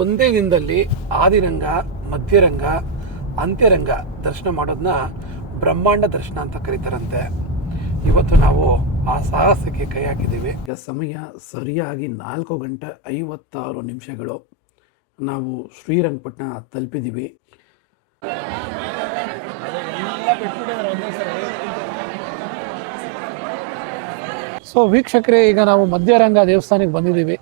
ಒಂದೇ ದಿನದಲ್ಲಿ ಆದಿರಂಗ, ಮಧ್ಯರಂಗ, ಅಂತ್ಯರಂಗ ದರ್ಶನ ಮಾಡೋದನ್ನ ಬ್ರಹ್ಮಾಂಡ ದರ್ಶನ ಅಂತ ಕರೀತಾರಂತೆ. ಇವತ್ತು ನಾವು ಆ ಸಾಹಸಕ್ಕೆ ಕೈ ಹಾಕಿದ್ದೀವಿ. ಈಗ ಸಮಯ ಸರಿಯಾಗಿ 4:56. ನಾವು ಶ್ರೀರಂಗಪಟ್ಟಣ ತಲುಪಿದ್ದೀವಿ. ಸೊ ವೀಕ್ಷಕರೇ, ಈಗ ನಾವು ಮಧ್ಯರಂಗ ದೇವಸ್ಥಾನಕ್ಕೆ ಬಂದಿದ್ದೀವಿ.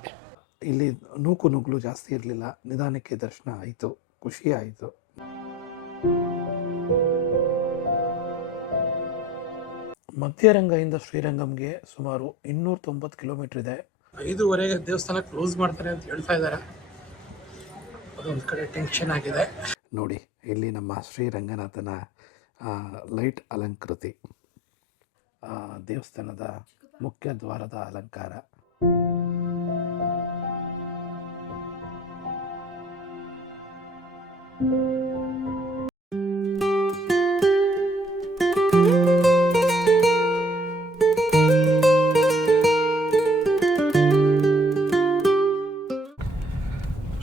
ಇಲ್ಲಿ ನೂಕು ನುಗ್ಲು ಜಾಸ್ತಿ ಇರಲಿಲ್ಲ, ನಿಧಾನಕ್ಕೆ ದರ್ಶನ ಆಯಿತು, ಖುಷಿ ಆಯಿತು. ಮಧ್ಯರಂಗದಿಂದ ಶ್ರೀರಂಗಂಗೆ ಸುಮಾರು 290 ಕಿಲೋಮೀಟರ್ ಇದೆ. 5:15 ದೇವಸ್ಥಾನ ಕ್ಲೋಸ್ ಮಾಡ್ತಾರೆ ಅಂತ ಹೇಳ್ತಾ ಇದ್ದಾರೆ. ಅದೊಂದು ಕಡೆ ಟೆನ್ಷನ್ ಆಗಿದೆ. ನೋಡಿ, ಇಲ್ಲಿ ನಮ್ಮ ಶ್ರೀರಂಗನಾಥನ ಲೈಟ್ ಅಲಂಕೃತಿ, ದೇವಸ್ಥಾನದ ಮುಖ್ಯ ದ್ವಾರದ ಅಲಂಕಾರ.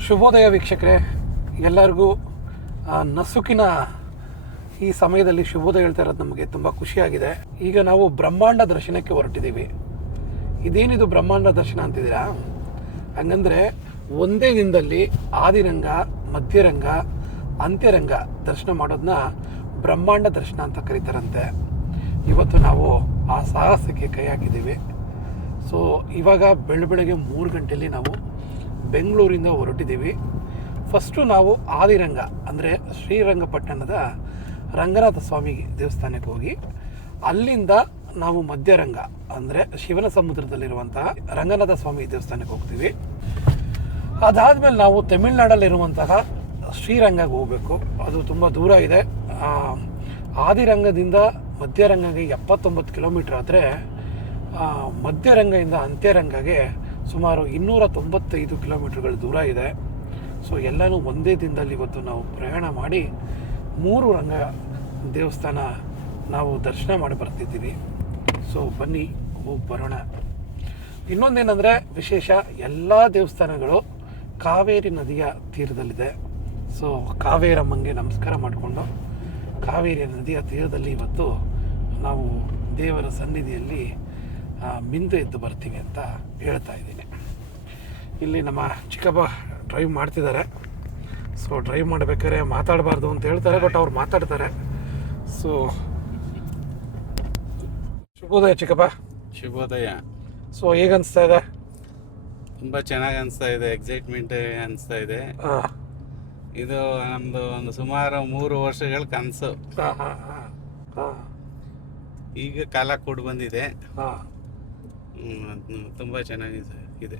ಶುಭೋದಯ ವೀಕ್ಷಕರೇ, ಎಲ್ಲರಿಗೂ ನಸುಕಿನ ಈ ಸಮಯದಲ್ಲಿ ಶುಭೋದಯ ಹೇಳ್ತಾ ಇರೋದು ನಮಗೆ ತುಂಬ ಖುಷಿಯಾಗಿದೆ. ಈಗ ನಾವು ಬ್ರಹ್ಮಾಂಡ ದರ್ಶನಕ್ಕೆ ಹೊರಟಿದ್ದೀವಿ. ಇದೇನಿದು ಬ್ರಹ್ಮಾಂಡ ದರ್ಶನ ಅಂತಿದ್ದೀರಾ? ಹಂಗಂದರೆ ಒಂದೇ ದಿನದಲ್ಲಿ ಆದಿರಂಗ, ಮಧ್ಯರಂಗ, ಅಂತ್ಯರಂಗ ದರ್ಶನ ಮಾಡೋದನ್ನ ಬ್ರಹ್ಮಾಂಡ ದರ್ಶನ ಅಂತ ಕರೀತಾರಂತೆ. ಇವತ್ತು ನಾವು ಆ ಸಾಹಸಕ್ಕೆ ಕೈ ಹಾಕಿದ್ದೀವಿ. ಸೊ ಇವಾಗ ಬೆಳಗ್ಗೆ 3 ಗಂಟೆಯಲ್ಲಿ ನಾವು ಬೆಂಗಳೂರಿಂದ ಹೊರಟಿದ್ದೀವಿ. ಫಸ್ಟು ನಾವು ಆದಿರಂಗ ಅಂದರೆ ಶ್ರೀರಂಗಪಟ್ಟಣದ ರಂಗನಾಥ ಸ್ವಾಮಿ ದೇವಸ್ಥಾನಕ್ಕೆ ಹೋಗಿ, ಅಲ್ಲಿಂದ ನಾವು ಮಧ್ಯರಂಗ ಅಂದರೆ ಶಿವನ ಸಮುದ್ರದಲ್ಲಿರುವಂತಹ ರಂಗನಾಥ ಸ್ವಾಮಿ ದೇವಸ್ಥಾನಕ್ಕೆ ಹೋಗ್ತೀವಿ. ಅದಾದಮೇಲೆ ನಾವು ತಮಿಳ್ನಾಡಲ್ಲಿರುವಂತಹ ಶ್ರೀರಂಗಕ್ಕೆ ಹೋಗಬೇಕು. ಅದು ತುಂಬ ದೂರ ಇದೆ. ಆದಿರಂಗದಿಂದ ಮಧ್ಯರಂಗಗೆ 79 ಕಿಲೋಮೀಟ್ರ್ ಆದರೆ ಮಧ್ಯರಂಗದಿಂದ ಅಂತ್ಯರಂಗಗೆ ಸುಮಾರು 295 ಕಿಲೋಮೀಟ್ರ್ಗಳು ದೂರ ಇದೆ. ಸೊ ಎಲ್ಲನೂ ಒಂದೇ ದಿನದಲ್ಲಿ ಇವತ್ತು ನಾವು ಪ್ರಯಾಣ ಮಾಡಿ 3 ರಂಗ ದೇವಸ್ಥಾನ ನಾವು ದರ್ಶನ ಮಾಡಿ ಬರ್ತಿದ್ದೀವಿ. ಸೊ ಬನ್ನಿ ಹೋಗಿ ಬರೋಣ. ಇನ್ನೊಂದೇನೆಂದರೆ ವಿಶೇಷ, ಎಲ್ಲ ದೇವಸ್ಥಾನಗಳು ಕಾವೇರಿ ನದಿಯ ತೀರದಲ್ಲಿದೆ. ಸೊ ಕಾವೇರಮ್ಮಂಗೆ ನಮಸ್ಕಾರ ಮಾಡಿಕೊಂಡು ಕಾವೇರಿ ನದಿಯ ತೀರದಲ್ಲಿ ಇವತ್ತು ನಾವು ದೇವರ ಸನ್ನಿಧಿಯಲ್ಲಿ ಮಿಂದು ಎದ್ದು ಬರ್ತೀವಿ ಅಂತ ಹೇಳ್ತಾ ಇದ್ದೀನಿ. ಇಲ್ಲಿ ನಮ್ಮ ಚಿಕ್ಕಪ್ಪ ಡ್ರೈವ್ ಮಾಡ್ತಿದ್ದಾರೆ. ಸೊ ಡ್ರೈವ್ ಮಾಡಬೇಕಾದ್ರೆ ಮಾತಾಡಬಾರ್ದು ಅಂತ ಹೇಳ್ತಾರೆ, ಬಟ್ ಅವ್ರು ಮಾತಾಡ್ತಾರೆ. ಸೊ ಶುಭೋದಯ ಚಿಕ್ಕಪ್ಪ. ಶುಭೋದಯ. ಸೊ ಹೇಗೆ ಅನಿಸ್ತಾ ಇದೆ? ತುಂಬ ಚೆನ್ನಾಗಿ ಅನಿಸ್ತಾ ಇದೆ, ಎಕ್ಸೈಟ್ಮೆಂಟ್ ಅನಿಸ್ತಾ ಇದೆ. ಇದು ನಮ್ಮದು ಒಂದು ಸುಮಾರು 3 ವರ್ಷಗಳ ಕನಸು. ಈಗ ಕಾಲ ಕೂಡಿ ಬಂದಿದೆ. ತುಂಬ ಚೆನ್ನಾಗಿದೆ.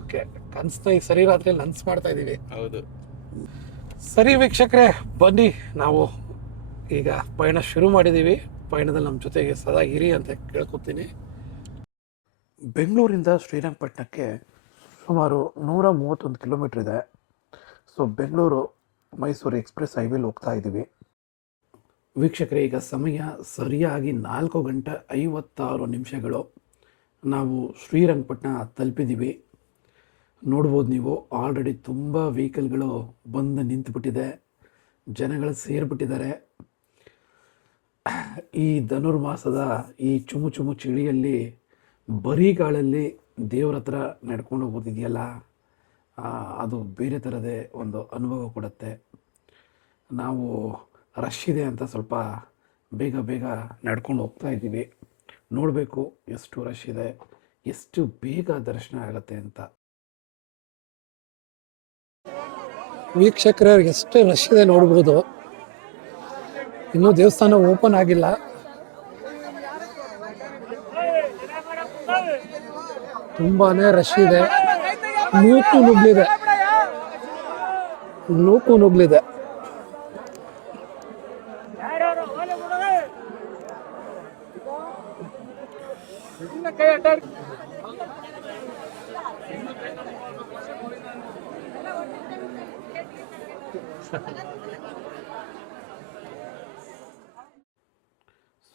ಓಕೆ, ಕನಸನ್ನ ಈ ಸರಿ ರಾತ್ರಿಯಲ್ಲಿ ನನಸು ಮಾಡ್ತಾ ಇದ್ದೀವಿ. ಹೌದು. ಸರಿ ವೀಕ್ಷಕರೇ, ಬನ್ನಿ ನಾವು ಈಗ ಪಯಣ ಶುರು ಮಾಡಿದ್ದೀವಿ. ಪಯಣದಲ್ಲಿ ನಮ್ಮ ಜೊತೆಗೆ ಸದಾ ಇರಿ ಅಂತ ಕೇಳ್ಕೊತೀನಿ. ಬೆಂಗಳೂರಿಂದ ಶ್ರೀರಂಗಪಟ್ಟಣಕ್ಕೆ ಸುಮಾರು 131 ಕಿಲೋಮೀಟ್ರ್ ಇದೆ. ಸೊ ಬೆಂಗಳೂರು ಮೈಸೂರು ಎಕ್ಸ್ಪ್ರೆಸ್ ಹೈವೇಲಿ ಹೋಗ್ತಾ ಇದ್ದೀವಿ. ವೀಕ್ಷಕರೇ, ಈಗ ಸಮಯ ಸರಿಯಾಗಿ 4:56. ನಾವು ಶ್ರೀರಂಗಪಟ್ಟಣ ತಲುಪಿದ್ದೀವಿ. ನೋಡ್ಬೋದು ನೀವು, ಆಲ್ರೆಡಿ ತುಂಬ ವೆಹಿಕಲ್ಗಳು ಬಂದು ನಿಂತುಬಿಟ್ಟಿದೆ, ಜನಗಳು ಸೇರಿಬಿಟ್ಟಿದ್ದಾರೆ. ಈ ಧನುರ್ಮಾಸದ ಈ ಚುಮು ಚುಮು ಚಳಿಯಲ್ಲಿ ಬರಿಗಾಳಲ್ಲಿ ದೇವ್ರ ಹತ್ರ ನಡ್ಕೊಂಡು ಹೋಗೋದಿದೆಯಲ್ಲ, ಅದು ಬೇರೆ ಥರದೇ ಒಂದು ಅನುಭವ ಕೊಡುತ್ತೆ. ನಾವು ರಶ್ ಇದೆ ಅಂತ ಸ್ವಲ್ಪ ಬೇಗ ಬೇಗ ನಡ್ಕೊಂಡು ಹೋಗ್ತಾ ಇದ್ದೀವಿ. ನೋಡಬೇಕು ಎಷ್ಟು ರಶ್ ಇದೆ, ಎಷ್ಟು ಬೇಗ ದರ್ಶನ ಆಗುತ್ತೆ ಅಂತ. ವೀಕ್ಷಕರೇ, ಎಷ್ಟು ರಶ್ ಇದೆ ನೋಡ್ಬೋದು. ಇನ್ನೂ ದೇವಸ್ಥಾನ ಓಪನ್ ಆಗಿಲ್ಲ. ತುಂಬಾನೇ ರಶ್ ಇದೆ. ನೂಕು ನುಗ್ಲಿದೆ.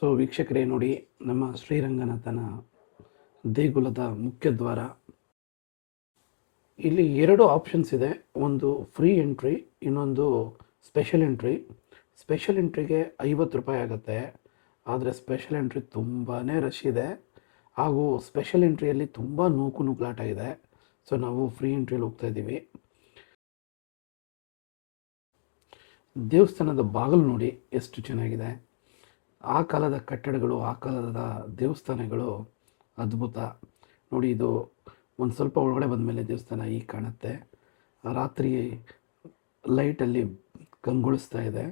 ಸೊ ವೀಕ್ಷಕರೇ ನೋಡಿ, ನಮ್ಮ ಶ್ರೀರಂಗನಾಥನ ದೇಗುಲದ ಮುಖ್ಯ ದ್ವಾರ. ಇಲ್ಲಿ ಎರಡು ಆಪ್ಷನ್ಸ್ ಇದೆ. ಒಂದು ಫ್ರೀ ಎಂಟ್ರಿ, ಇನ್ನೊಂದು ಸ್ಪೆಷಲ್ ಎಂಟ್ರಿ. ಸ್ಪೆಷಲ್ ಎಂಟ್ರಿಗೆ 50 ರೂಪಾಯಿ ಆಗುತ್ತೆ. ಆದರೆ ಸ್ಪೆಷಲ್ ಎಂಟ್ರಿ ತುಂಬಾ ರಶ್ ಇದೆ, ಹಾಗೂ ಸ್ಪೆಷಲ್ ಎಂಟ್ರಿಯಲ್ಲಿ ತುಂಬ ನೂಕುನುಗ್ಲಾಟ ಇದೆ. ಸೊ ನಾವು ಫ್ರೀ ಎಂಟ್ರಿಯಲ್ಲಿ ಹೋಗ್ತಾ ಇದ್ದೀವಿ. ದೇವಸ್ಥಾನದ ಬಾಗಿಲು ನೋಡಿ ಎಷ್ಟು ಚೆನ್ನಾಗಿದೆ. ಆ ಕಾಲದ ಕಟ್ಟಡಗಳು, ಆ ಕಾಲದ ದೇವಸ್ಥಾನಗಳು ಅದ್ಭುತ ನೋಡಿ. ಇದು ಒಂದು ಸ್ವಲ್ಪ ಒಳಗಡೆ ಬಂದಮೇಲೆ ದೇವಸ್ಥಾನ ಈಗ ಕಾಣುತ್ತೆ. ರಾತ್ರಿ ಲೈಟಲ್ಲಿ ಕಂಗೊಳಿಸ್ತಾ ಇದೆ.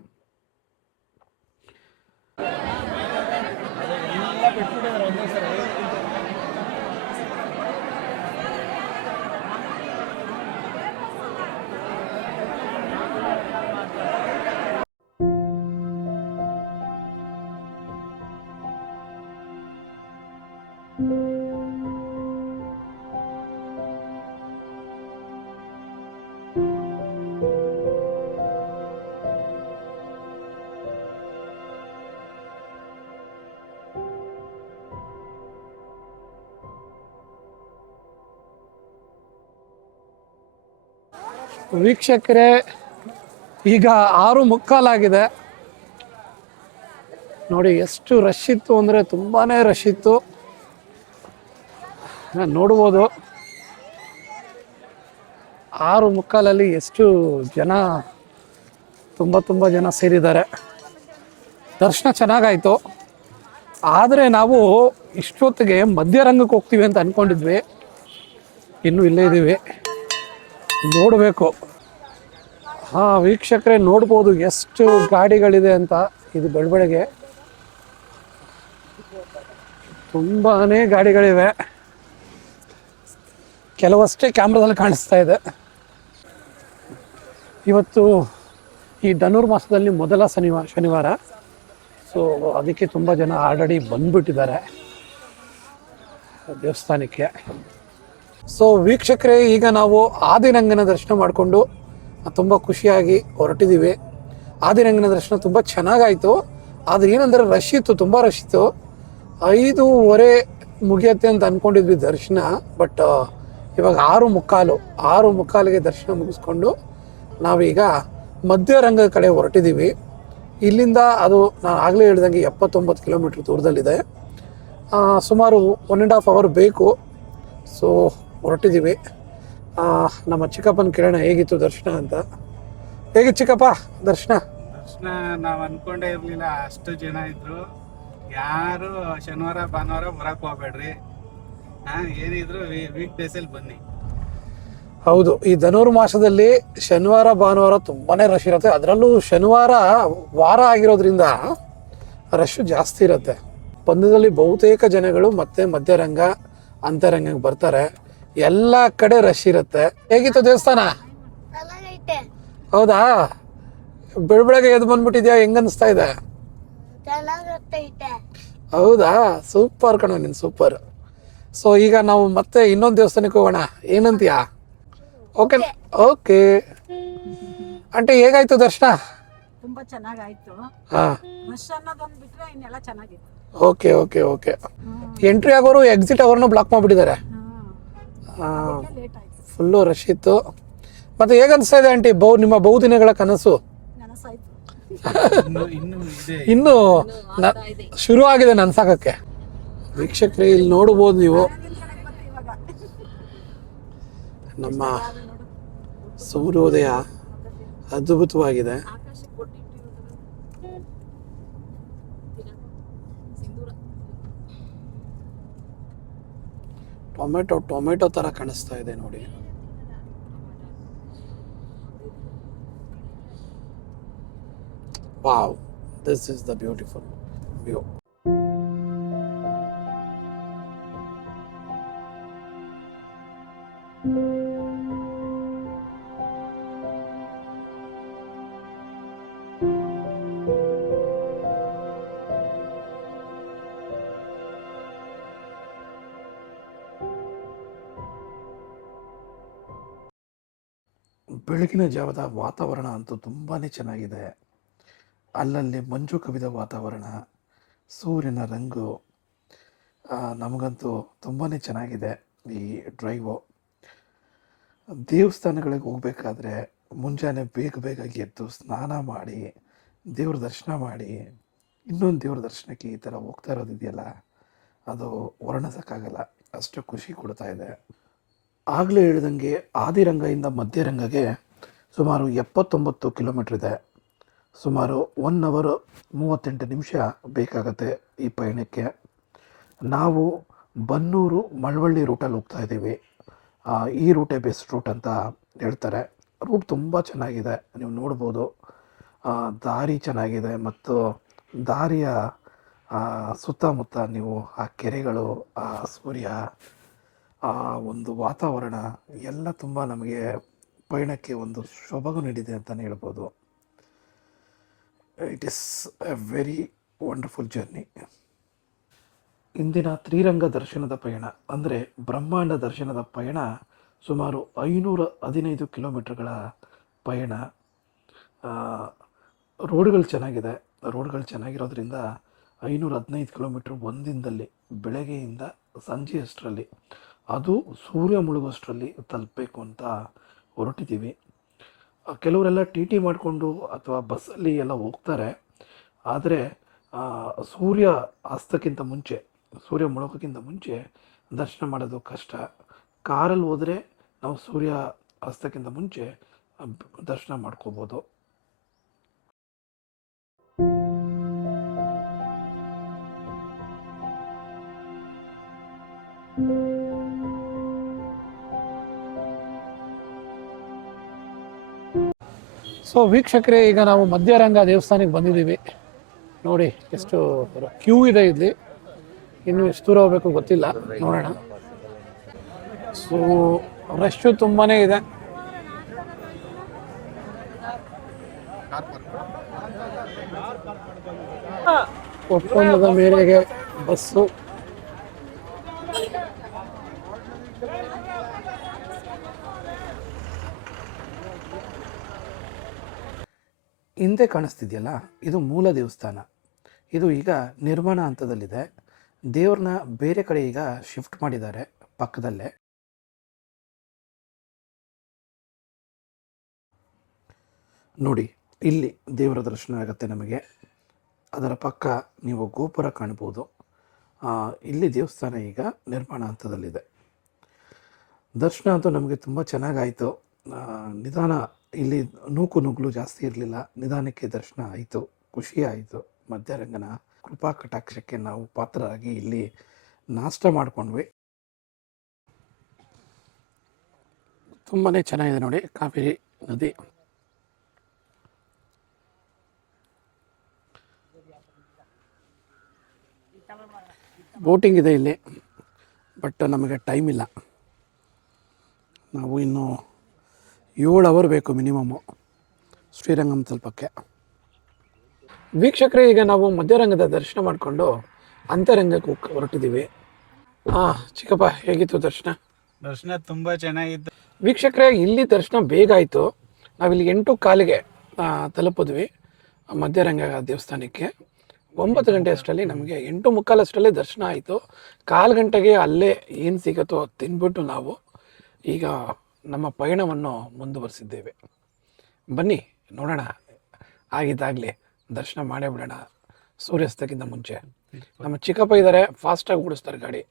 ವೀಕ್ಷಕರೇ, ಈಗ 6:45 ನೋಡಿ. ಎಷ್ಟು ರಶ್ ಇತ್ತು ಅಂದರೆ ತುಂಬಾ ರಶ್ ಇತ್ತು. ನೋಡ್ಬೋದು 6:45 ಎಷ್ಟು ಜನ, ತುಂಬ ಜನ ಸೇರಿದ್ದಾರೆ. ದರ್ಶನ ಚೆನ್ನಾಗಾಯಿತು. ಆದರೆ ನಾವು ಇಷ್ಟೊತ್ತಿಗೆ ಮಧ್ಯರಂಗಕ್ಕೆ ಹೋಗ್ತೀವಿ ಅಂತ ಅಂದ್ಕೊಂಡಿದ್ವಿ. ಇನ್ನೂ ಇಲ್ಲೇ ಇದ್ದೀವಿ, ನೋಡಬೇಕು. ವೀಕ್ಷಕರೇ ನೋಡ್ಬೋದು ಎಷ್ಟು ಗಾಡಿಗಳಿದೆ ಅಂತ. ಇದು ಬೆಳಬೆಳಗ್ಗೆ ತುಂಬಾ ಗಾಡಿಗಳಿವೆ. ಕೆಲವಷ್ಟೇ ಕ್ಯಾಮ್ರಾದಲ್ಲಿ ಕಾಣಿಸ್ತಾ ಇದೆ. ಇವತ್ತು ಈ ಧನುರ್ಮಾಸದಲ್ಲಿ ಮೊದಲ ಶನಿವಾರ. ಸೊ ಅದಕ್ಕೆ ತುಂಬ ಜನ ಆಲ್ರೆಡಿ ಬಂದ್ಬಿಟ್ಟಿದ್ದಾರೆ ದೇವಸ್ಥಾನಕ್ಕೆ. ಸೊ ವೀಕ್ಷಕರೇ, ಈಗ ನಾವು ಆದಿರಂಗನ ದರ್ಶನ ಮಾಡಿಕೊಂಡು ತುಂಬ ಖುಷಿಯಾಗಿ ಹೊರಟಿದ್ದೀವಿ. ಆದಿರಂಗನ ದರ್ಶನ ತುಂಬ ಚೆನ್ನಾಗಾಯಿತು. ಆದರೆ ಏನಂದರೆ ರಶ್ ಇತ್ತು, ತುಂಬ ರಶ್ ಇತ್ತು. 5:15 ಮುಗಿಯತ್ತೆ ಅಂತ ಅಂದ್ಕೊಂಡಿದ್ವಿ ದರ್ಶನ. ಬಟ್ ಇವಾಗ 6:45ಗೆ ದರ್ಶನ ಮುಗಿಸ್ಕೊಂಡು ನಾವೀಗ ಮಧ್ಯರಂಗದ ಕಡೆ ಹೊರಟಿದ್ದೀವಿ. ಇಲ್ಲಿಂದ ಅದು ನಾನು ಆಗಲೇ ಹೇಳ್ದಂಗೆ 79 ಕಿಲೋಮೀಟ್ರ್ ದೂರದಲ್ಲಿದೆ. ಸುಮಾರು 1.5 ಅವರ್ ಬೇಕು. ಸೊ ಹೊರಟಿದ್ದೀವಿ. ನಮ್ಮ ಚಿಕ್ಕಪ್ಪನ ಕೇಳೋಣ ಹೇಗಿತ್ತು ದರ್ಶನ ಅಂತ. ಹೇಗಿತ್ತು ಚಿಕ್ಕಪ್ಪ ದರ್ಶನ? ನಾವು ಅನ್ಕೊಂಡೇ ಇರಲಿಲ್ಲ ಅಷ್ಟು ಜನ ಇದ್ರು. ಯಾರು ಶನಿವಾರ ಭಾನುವಾರ ಬರಕ್ಕೆ ಹೋಗ್ಬೇಡ್ರಿ, ಏನಿದ್ರು ವೀಕ್ ಡೇಸಲ್ಲಿ ಬನ್ನಿ. ಹೌದು, ಈ ಧನುರ್ಮಾಸದಲ್ಲಿ ಶನಿವಾರ ಭಾನುವಾರ ತುಂಬಾ ರಶ್ ಇರುತ್ತೆ. ಅದರಲ್ಲೂ ಶನಿವಾರ ವಾರ ಆಗಿರೋದ್ರಿಂದ ರಶ್ ಜಾಸ್ತಿ ಇರುತ್ತೆ. ಪಂದ್ಯದಲ್ಲಿ ಬಹುತೇಕ ಜನಗಳು ಮತ್ತೆ ಮಧ್ಯರಂಗ ಅಂತರಂಗಕ್ಕೆ ಬರ್ತಾರೆ. ಎಲ್ಲ ಕಡೆ ರಶ್ ಇರುತ್ತೆ. ಹೇಗಿತ್ತು ದೇವಸ್ಥಾನ? ಹೌದಾ? ಬೆಳಬೆಳಗ್ಗೆ ಎದ್ದು ಬಂದ್ಬಿಟ್ಟಿದ್ಯಾ, ಹೆಂಗ ಅನಿಸ್ತಾ ಇದೆ? ಹೌದಾ, ಸೂಪರ್ ಕಣ ನೀನು, ಸೂಪರ್. ಸೊ ಈಗ ನಾವು ಮತ್ತೆ ಇನ್ನೊಂದು ದೇವಸ್ಥಾನಕ್ಕೆ ಹೋಗೋಣ, ಏನಂತೀಯಾ? ಓಕೆ ಓಕೆ ಆಂಟಿ, ಹೇಗಾಯ್ತು ದರ್ಶನ? ತುಂಬಾ ಚೆನ್ನಾಗಾಯ್ತು. ರಶ್ ಅನ್ನೋದೊಂದು ಬಿಟ್ರೆ ಇನ್ನೆಲ್ಲ ಚೆನ್ನಾಗಿತ್ತು. ಓಕೆ ಓಕೆ ಓಕೆ ಎಂಟ್ರಿ ಆಗೋರು ಎಕ್ಸಿಟ್ ಆಗೋರ್ನ ಬ್ಲಾಕ್ ಮಾಡಿಬಿಟ್ಟಿದ್ದಾರೆ. ಫುಲ್ಲು ರಶ್ ಇತ್ತು. ಮತ್ತೆ ಹೇಗೆ ಅನಿಸ್ತಾ ಇದೆ ಆಂಟಿ ನಿಮ್ಮ ಬಹುದಿನಗಳ ಕನಸು? ಇನ್ನು ಶುರು ಆಗಿದೆ ನನ್ಸಾಕಕ್ಕೆ. ವೀಕ್ಷಕರೇ, ಇಲ್ಲಿ ನೋಡ್ಬೋದು ನೀವು ನಮ್ಮ ಸೂರ್ಯೋದಯ ಅದ್ಭುತವಾಗಿದೆ. ಟೊಮೆಟೊ ತರ ಕಾಣಿಸ್ತಾ ಇದೆ ನೋಡಿ. Wow, this is the beautiful view. ಬೆಳಗಿನ ಜಾವದ ವಾತಾವರಣ ಅಂತೂ ತುಂಬಾ ಚೆನ್ನಾಗಿದೆ. ಅಲ್ಲಲ್ಲಿ ಮಂಜು ಕವಿದ ವಾತಾವರಣ, ಸೂರ್ಯನ ರಂಗು, ನಮಗಂತೂ ತುಂಬಾ ಚೆನ್ನಾಗಿದೆ ಈ ಡ್ರೈವು. ದೇವಸ್ಥಾನಗಳಿಗೆ ಹೋಗ್ಬೇಕಾದ್ರೆ ಮುಂಜಾನೆ ಬೇಗ ಬೇಗ ಎದ್ದು ಸ್ನಾನ ಮಾಡಿ ದೇವ್ರ ದರ್ಶನ ಮಾಡಿ ಇನ್ನೊಂದು ದೇವ್ರ ದರ್ಶನಕ್ಕೆ ಈ ಥರ ಹೋಗ್ತಾ ಇರೋದಿದೆಯಲ್ಲ, ಅದು ವರ್ಣಿಸೋಕ್ಕಾಗಲ್ಲ, ಅಷ್ಟು ಖುಷಿ ಕೊಡ್ತಾ ಇದೆ. ಆಗಲೇ ಹೇಳಿದಂಗೆ ಆದಿರಂಗದಿಂದ ಮಧ್ಯರಂಗಗೆ ಸುಮಾರು 79 ಕಿಲೋಮೀಟ್ರ್ ಇದೆ. ಸುಮಾರು 1 ಅವರ್ 38 ನಿಮಿಷ ಬೇಕಾಗತ್ತೆ ಈ ಪಯಣಕ್ಕೆ. ನಾವು ಬನ್ನೂರು ಮಳವಳ್ಳಿ ರೂಟಲ್ಲಿ ಹೋಗ್ತಾ ಇದ್ದೀವಿ. ಈ ರೂಟೇ ಬೆಸ್ಟ್ ರೂಟ್ ಅಂತ ಹೇಳ್ತಾರೆ. ರೂಟ್ ತುಂಬ ಚೆನ್ನಾಗಿದೆ, ನೀವು ನೋಡ್ಬೋದು. ದಾರಿ ಚೆನ್ನಾಗಿದೆ ಮತ್ತು ದಾರಿಯ ಸುತ್ತಮುತ್ತ ನೀವು ಆ ಕೆರೆಗಳು, ಆ ಸೂರ್ಯ, ಆ ಒಂದು ವಾತಾವರಣ ಎಲ್ಲ ತುಂಬ ನಮಗೆ ಪಯಣಕ್ಕೆ ಒಂದು ಶೋಭೆಗೂ ನೀಡಿದೆ ಅಂತಲೇ ಹೇಳ್ಬೋದು. It is A very wonderful journey. ಇಂದಿನ ತ್ರಿರಂಗ ದರ್ಶನದ ಪಯಣ ಅಂದರೆ ಬ್ರಹ್ಮಾಂಡ ದರ್ಶನದ ಪಯಣ ಸುಮಾರು 515 ಕಿಲೋಮೀಟರ್ಗಳ ಪಯಣ. ರೋಡ್ಗಳು ಚೆನ್ನಾಗಿದೆ. ರೋಡ್ಗಳು ಚೆನ್ನಾಗಿರೋದ್ರಿಂದ 515 ಕಿಲೋಮೀಟ್ರ್ ಒಂದಿನದಲ್ಲಿ ಬೆಳಗ್ಗೆಯಿಂದ ಸಂಜೆ ಅಷ್ಟರಲ್ಲಿ, ಅದು ಸೂರ್ಯ ಮುಳುಗೋಷ್ಟರಲ್ಲಿ ತಲುಪಬೇಕು ಅಂತ ಹೊರಟಿದ್ದೀವಿ. ಕೆಲವರೆಲ್ಲ ಟಿ ಟಿ ಮಾಡಿಕೊಂಡು ಅಥವಾ ಬಸ್ಸಲ್ಲಿ ಎಲ್ಲ ಹೋಗ್ತಾರೆ. ಆದರೆ ಸೂರ್ಯ ಅಸ್ತಕ್ಕಿಂತ ಮುಂಚೆ, ಸೂರ್ಯ ಮುಳುಗೋಕ್ಕಿಂತ ಮುಂಚೆ ದರ್ಶನ ಮಾಡೋದು ಕಷ್ಟ. ಕಾರಲ್ಲಿ ಹೋದರೆ ನಾವು ಸೂರ್ಯ ಅಸ್ತಕ್ಕಿಂತ ಮುಂಚೆ ದರ್ಶನ ಮಾಡ್ಕೋಬೋದು. ಸೊ ವೀಕ್ಷಕರೇ, ಈಗ ನಾವು ಮಧ್ಯರಂಗ ದೇವಸ್ಥಾನಕ್ಕೆ ಬಂದಿದ್ದೀವಿ. ನೋಡಿ ಎಷ್ಟು ಕ್ಯೂ ಇದೆ ಇಲ್ಲಿ. ಇನ್ನು ಎಷ್ಟು ದೂರ ಹೋಗಬೇಕು ಗೊತ್ತಿಲ್ಲ, ನೋಡೋಣ. ಸೊ ರಶ್ಶು ತುಂಬಾ ಇದೆ. ಒಪ್ಪಂದದ ಮೇರೆಗೆ ಬಸ್ಸು. ಹಿಂದೆ ಕಾಣಿಸ್ತಿದೆಯಲ್ಲ, ಇದು ಮೂಲ ದೇವಸ್ಥಾನ. ಇದು ಈಗ ನಿರ್ಮಾಣ ಹಂತದಲ್ಲಿದೆ. ದೇವ್ರನ್ನ ಬೇರೆ ಕಡೆ ಈಗ ಶಿಫ್ಟ್ ಮಾಡಿದ್ದಾರೆ ಪಕ್ಕದಲ್ಲೇ. ನೋಡಿ, ಇಲ್ಲಿ ದೇವರ ದರ್ಶನ ಆಗುತ್ತೆ ನಮಗೆ. ಅದರ ಪಕ್ಕ ನೀವು ಗೋಪುರ ಕಾಣ್ಬೋದು. ಇಲ್ಲಿ ದೇವಸ್ಥಾನ ಈಗ ನಿರ್ಮಾಣ ಹಂತದಲ್ಲಿದೆ. ದರ್ಶನ ಅಂತೂ ನಮಗೆ ತುಂಬ ಚೆನ್ನಾಗಾಯಿತು. ನಿಧಾನ, ಇಲ್ಲಿ ನೂಕು ನುಗ್ಗಲು ಜಾಸ್ತಿ ಇರಲಿಲ್ಲ. ನಿಧಾನಕ್ಕೆ ದರ್ಶನ ಆಯಿತು, ಖುಷಿ ಆಯಿತು. ಮಧ್ಯರಂಗನ ಕೃಪಾ ಕಟಾಕ್ಷಕ್ಕೆ ನಾವು ಪಾತ್ರರಾಗಿ ಇಲ್ಲಿ ನಾಷ್ಟ ಮಾಡ್ಕೊಂಡ್ವಿ. ತುಂಬಾ ಚೆನ್ನಾಗಿದೆ ನೋಡಿ, ಕಾವೇರಿ ನದಿ. ಬೋಟಿಂಗ್ ಇದೆ ಇಲ್ಲಿ, ಬಟ್ ನಮಗೆ ಟೈಮ್ ಇಲ್ಲ. ನಾವು ಇನ್ನು 7 ಅವರ್ ಬೇಕು ಮಿನಿಮಮ್ಮು ಶ್ರೀರಂಗಂ ತಲುಪಕ್ಕೆ. ವೀಕ್ಷಕರೇ, ಈಗ ನಾವು ಮಧ್ಯರಂಗದ ದರ್ಶನ ಮಾಡಿಕೊಂಡು ಅಂತರಂಗಕ್ಕೆ ಹೊರಟಿದ್ದೀವಿ. ಚಿಕ್ಕಪ್ಪ, ಹೇಗಿತ್ತು ದರ್ಶನ? ದರ್ಶನ ತುಂಬ ಚೆನ್ನಾಗಿತ್ತು ವೀಕ್ಷಕರೇ. ಇಲ್ಲಿ ದರ್ಶನ ಬೇಗ ಆಯಿತು. ನಾವಿಲ್ಲಿ 8:15ಗೆ ತಲುಪಿದ್ವಿ ಮಧ್ಯರಂಗ ದೇವಸ್ಥಾನಕ್ಕೆ. 9 ಗಂಟೆ ಅಷ್ಟರಲ್ಲಿ ನಮಗೆ 8:45 ಅಷ್ಟರಲ್ಲಿ ದರ್ಶನ ಆಯಿತು. 1/4 ಗಂಟೆಗೆ ಅಲ್ಲೇ ಏನು ಸಿಗುತ್ತೋ ತಿಂದ್ಬಿಟ್ಟು ನಾವು ಈಗ ನಮ್ಮ ಪಯಣವನ್ನು ಮುಂದುವರಿಸಿದ್ದೇವೆ. ಬನ್ನಿ ನೋಡೋಣ, ಆಗಿದ್ದಾಗಲೇ ದರ್ಶನ ಮಾಡೇ ಬಿಡೋಣ ಸೂರ್ಯಾಸ್ತಕ್ಕಿಂತ ಮುಂಚೆ. ನಮ್ಮ ಚಿಕ್ಕಪ್ಪ ಇದ್ದಾರೆ, ಫಾಸ್ಟಾಗಿ ಓಡಿಸ್ತಾರೆ ಗಾಡಿ.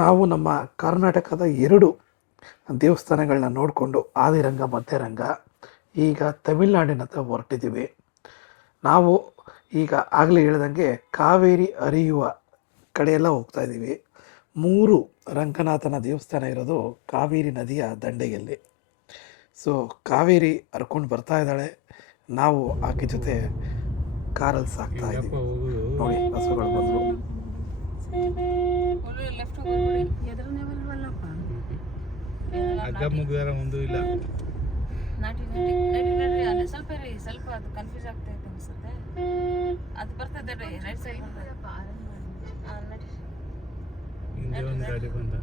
ನಾವು ನಮ್ಮ ಕರ್ನಾಟಕದ 2 ದೇವಸ್ಥಾನಗಳನ್ನ ನೋಡಿಕೊಂಡು ಆದಿರಂಗ ಮಧ್ಯರಂಗ ಈಗ ತಮಿಳುನಾಡಿನತ್ತ ಹೊರಟಿದ್ದೀವಿ. ನಾವು ಈಗ ಆಗಲೇ ಹೇಳ್ದಂಗೆ ಕಾವೇರಿ ಹರಿಯುವ ಕಡೆಯೆಲ್ಲ ಹೋಗ್ತಾ ಇದ್ದೀವಿ. 3 ರಂಗನಾಥನ ದೇವಸ್ಥಾನ ಇರೋದು ಕಾವೇರಿ ನದಿಯ ದಂಡೆಯಲ್ಲಿ. ಸೊ ಕಾವೇರಿ ಹರ್ಕೊಂಡು ಬರ್ತಾ ಇದ್ದಾಳೆ, ನಾವು ಆಕೆ ಜೊತೆ ಕಾರಲ್ಲಿ ಸಾಕ್ತಾ ಇದ್ದೀವಿ. ನೋಡಿ, ಹಸುಗಳು ಬಂದರು. ಹಗ್ಗ ಮುಗ್ದಾರ ಒಂದು ಇಲ್ಲ. ಸ್ವಲ್ಪ ಅದು ಕನ್ಫ್ಯೂಸ್ ಆಗ್ತಾ ಇತ್ತು ಅನ್ಸುತ್ತೆ. ಅದು ಬರ್ತದೆ ರೈಟ್ ಸೈಡ್ ಹಿಂದೆ ಒಂದು ಗಾಡಿ ಬಂದ.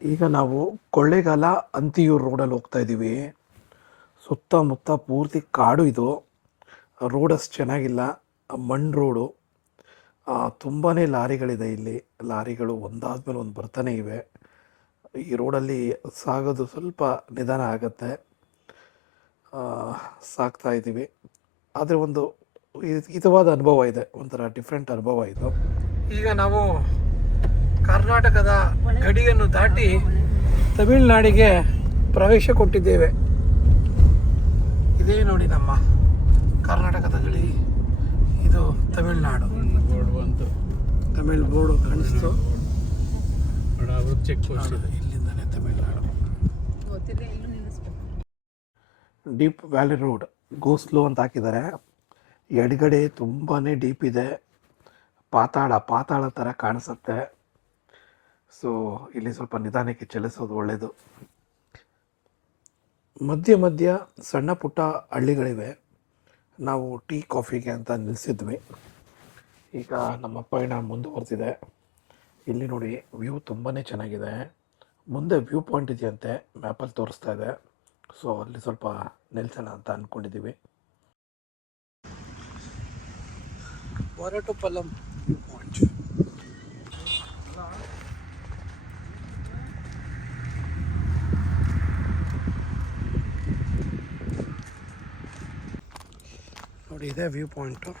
ಈಗ ನಾವು ಕೊಳ್ಳೇಗಾಲ ಅಂತಿಯೂರು ರೋಡಲ್ಲಿ ಹೋಗ್ತಾ ಇದ್ದೀವಿ. ಸುತ್ತಮುತ್ತ ಪೂರ್ತಿ ಕಾಡು ಇದು. ರೋಡ್ ಅಷ್ಟು ಚೆನ್ನಾಗಿಲ್ಲ, ಮಣ್ಣು ರೋಡು. ತುಂಬಾ ಲಾರಿಗಳಿದೆ ಇಲ್ಲಿ. ಲಾರಿಗಳು ಒಂದಾದ್ಮೇಲೆ ಒಂದು ಬರ್ತಾನೆ ಇವೆ. ಈ ರೋಡಲ್ಲಿ ಸಾಗೋದು ಸ್ವಲ್ಪ ನಿಧಾನ ಆಗುತ್ತೆ. ಸಾಗ್ತಾ ಇದ್ದೀವಿ. ಆದರೆ ಒಂದು ಹಿತವಾದ ಅನುಭವ ಇದೆ, ಒಂಥರ ಡಿಫ್ರೆಂಟ್ ಅನುಭವ ಇದು. ಈಗ ನಾವು ಕರ್ನಾಟಕದ ಗಡಿಯನ್ನು ದಾಟಿ ತಮಿಳುನಾಡಿಗೆ ಪ್ರವೇಶ ಕೊಟ್ಟಿದ್ದೇವೆ. ಇದೇ ನೋಡಿ ನಮ್ಮ ಕರ್ನಾಟಕದ ಗಡಿ, ಇದು ತಮಿಳುನಾಡು. ಬೋರ್ಡ್ ಬಂತು, ತಮಿಳ್ ಬೋರ್ಡು ಕಾಣಿಸ್ತು. ಚೆಕ್ ಪೋಸ್ಟ್ ಇದೆ, ಇಲ್ಲಿಂದಲೇ ತಮಿಳುನಾಡು. ಡೀಪ್ ವ್ಯಾಲಿ ರೋಡ್, ಗೋ ಸ್ಲೋ ಅಂತ ಹಾಕಿದ್ದಾರೆ. ಎಡಗಡೆ ತುಂಬಾ ಡೀಪ್ ಇದೆ, ಪಾತಾಳ ಥರ ಕಾಣಿಸುತ್ತೆ. ಸೊ ಇಲ್ಲಿ ಸ್ವಲ್ಪ ನಿಧಾನಕ್ಕೆ ಚಲಿಸೋದು ಒಳ್ಳೆಯದು. ಮಧ್ಯ ಸಣ್ಣ ಪುಟ್ಟ ಹಳ್ಳಿಗಳಿವೆ. ನಾವು ಟೀ ಕಾಫಿಗೆ ಅಂತ ನಿಲ್ಲಿಸಿದ್ವಿ. ಈಗ ನಮ್ಮ ಪಯಣ ಮುಂದುವರೆದಿದೆ. ಇಲ್ಲಿ ನೋಡಿ, ವ್ಯೂ ತುಂಬಾ ಚೆನ್ನಾಗಿದೆ. ಮುಂದೆ ವ್ಯೂ ಪಾಯಿಂಟ್ ಇದೆಯಂತೆ, ಮ್ಯಾಪಲ್ಲಿ ತೋರಿಸ್ತಾ ಇದೆ. ಸೊ ಅಲ್ಲಿ ಸ್ವಲ್ಪ ನಿಲ್ಸೋಣ ಅಂತ ಅಂದ್ಕೊಂಡಿದ್ದೀವಿ. ವರಟುಪಲ್ಲಂ ವ್ಯೂ ಪಾಯಿಂಟ್. ನೋಡಿ, ಇದೆ ವ್ಯೂ ಪಾಯಿಂಟು.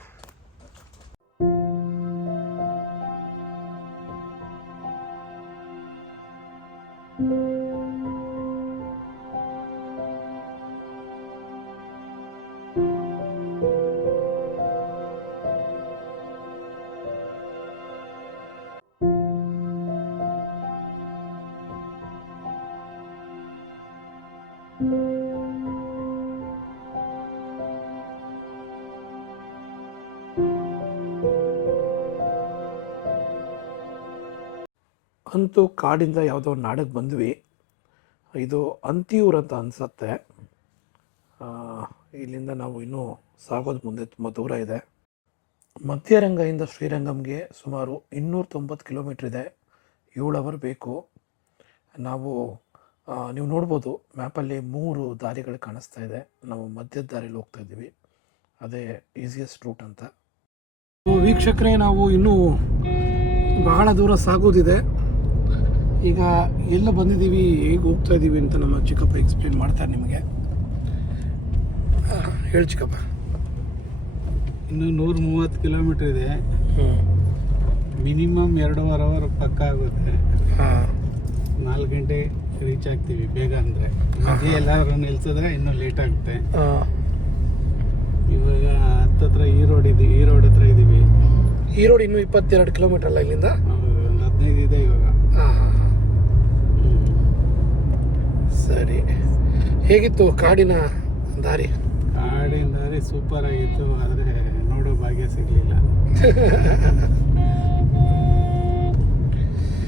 ಅಂತೂ ಕಾಡಿಂದ ಯಾವುದೋ ನಾಡಿಗೆ ಬಂದ್ವಿ. ಇದು ಅಂತಿಯೂರು ಅಂತ ಅನಿಸುತ್ತೆ. ಇಲ್ಲಿಂದ ನಾವು ಇನ್ನೂ ಸಾಗೋದು ಮುಂದೆ ತುಂಬ ದೂರ ಇದೆ. ಮಧ್ಯರಂಗದಿಂದ ಶ್ರೀರಂಗಂಗೆ ಸುಮಾರು 290 ಕಿಲೋಮೀಟ್ರ್ ಇದೆ. 7 ಅವರ್ ಬೇಕು. ನೀವು ನೋಡ್ಬೋದು ಮ್ಯಾಪಲ್ಲಿ 3 ದಾರಿಗಳು ಕಾಣಿಸ್ತಾ ಇದೆ. ನಾವು ಮಧ್ಯದ ದಾರಿಯಲ್ಲಿ ಹೋಗ್ತಾ ಇದ್ದೀವಿ, ಅದೇ ಈಸಿಯೆಸ್ಟ್ ರೂಟ್ ಅಂತ. ವೀಕ್ಷಕರೇ, ನಾವು ಇನ್ನೂ ಬಹಳ ದೂರ ಸಾಗೋದಿದೆ. ಈಗ ಎಲ್ಲ ಬಂದಿದ್ದೀವಿ, ಹೇಗೆ ಹೋಗ್ತಾ ಇದ್ದೀವಿ ಅಂತ ನಮ್ಮ ಚಿಕ್ಕಪ್ಪ ಎಕ್ಸ್ಪ್ಲೇನ್ ಮಾಡ್ತಾರೆ ನಿಮಗೆ. ಹೇಳಿ ಚಿಕ್ಕಪ್ಪ. ಇನ್ನು 130 ಕಿಲೋಮೀಟ್ರ್ ಇದೆ. ಮಿನಿಮಮ್ 2.5 ಅವರ್ ಪಕ್ಕ ಆಗುತ್ತೆ. 4 ಗಂಟೆ ರೀಚ್ ಆಗ್ತೀವಿ ಬೇಗ ಅಂದರೆ. ಮಧ್ಯೆ ಎಲ್ಲರೂ ನಿಲ್ಸಿದ್ರೆ ಇನ್ನೂ ಲೇಟ್ ಆಗುತ್ತೆ. ಇವಾಗ ಹತ್ತತ್ರ ಈ ರೋಡ್ ಹತ್ರ ಇದ್ದೀವಿ. ಈ ರೋಡ್ ಇನ್ನೂ 22 ಕಿಲೋಮೀಟರ್ ಅಲ್ಲ ಇಲ್ಲಿಂದ? ಒಂದು 15 ಇದೆ ಇವಾಗ. ಸರಿ. ಹೇಗಿತ್ತು ಕಾಡಿನ ದಾರಿ? ಕಾಡಿನ ದಾರಿ ಸೂಪರ್ ಆಗಿತ್ತು, ಆದರೆ ನೋಡೋ ಭಾಗ್ಯ ಸಿಗಲಿಲ್ಲ.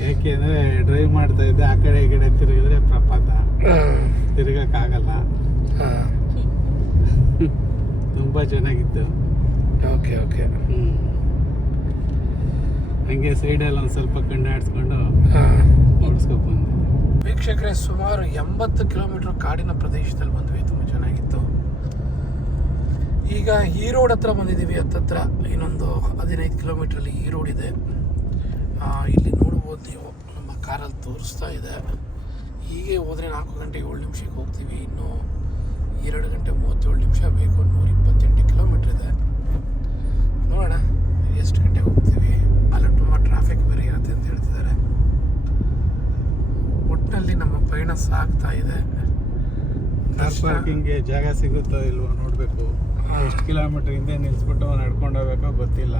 ಯಾಕೆಂದರೆ ಡ್ರೈವ್ ಮಾಡ್ತಾ ಇದ್ದೆ, ಆ ಕಡೆ ಈ ಕಡೆ ತಿರುಗಿದ್ರೆ ಪ್ರಪಾತ, ತಿರುಗಕ್ಕಾಗಲ್ಲ. ತುಂಬ ಚೆನ್ನಾಗಿತ್ತು. Okay okay. ಹಂಗೆ ಸೈಡಲ್ಲಿ ಒಂದು ಸ್ವಲ್ಪ ಕಂಡಾಡಿಸ್ಕೊಂಡು ಓಡಿಸ್ಕೊಂಡು ಬಂದೆ. ವೀಕ್ಷಕರೇ, ಸುಮಾರು 80 ಕಿಲೋಮೀಟರ್ ಕಾಡಿನ ಪ್ರದೇಶದಲ್ಲಿ ಬಂದ್ವಿ. ತುಂಬ ಚೆನ್ನಾಗಿತ್ತು. ಈಗ ಈ ರೋಡ್ ಹತ್ರ ಬಂದಿದ್ದೀವಿ. ಹತ್ತತ್ರ ಇನ್ನೊಂದು 15 ಕಿಲೋಮೀಟ್ರಲ್ಲಿ ಈ ರೋಡ್ ಇದೆ. ಇಲ್ಲಿ ನೋಡ್ಬೋದು ನೀವು, ನಮ್ಮ ಕಾರಲ್ಲಿ ತೋರಿಸ್ತಾ ಇದೆ. ಹೀಗೆ ಹೋದರೆ 4 ಗಂಟೆ 7 ನಿಮಿಷಕ್ಕೆ ಹೋಗ್ತೀವಿ. ಇನ್ನು 2 ಗಂಟೆ 37 ನಿಮಿಷ ಬೇಕು. 128 ಕಿಲೋಮೀಟ್ರ್ ಇದೆ. ನೋಡೋಣ ಎಷ್ಟು ಗಂಟೆಗೆ ಹೋಗ್ತೀವಿ. ಅಲ್ಲಿ ತುಂಬ ಟ್ರಾಫಿಕ್ ಬೇರೆ ಇರುತ್ತೆ ಅಂತ ಹೇಳ್ತಿದ್ದಾರೆ. ಒಟ್ಟಿನಲ್ಲಿ ನಮ್ಮ ಪಯಣ ಸಾಗ್ತಾ ಇದೆ. ಕಾರ್ ಪಾರ್ಕಿಂಗ್ಗೆ ಜಾಗ ಸಿಗುತ್ತೋ ಇಲ್ವೋ ನೋಡಬೇಕು. ಎಷ್ಟು ಕಿಲೋಮೀಟ್ರ್ ಹಿಂದೆ ನಿಲ್ಲಿಸ್ಬಿಟ್ಟು ನಡ್ಕೊಂಡು ಹೋಗ್ಬೇಕೋ ಗೊತ್ತಿಲ್ಲ.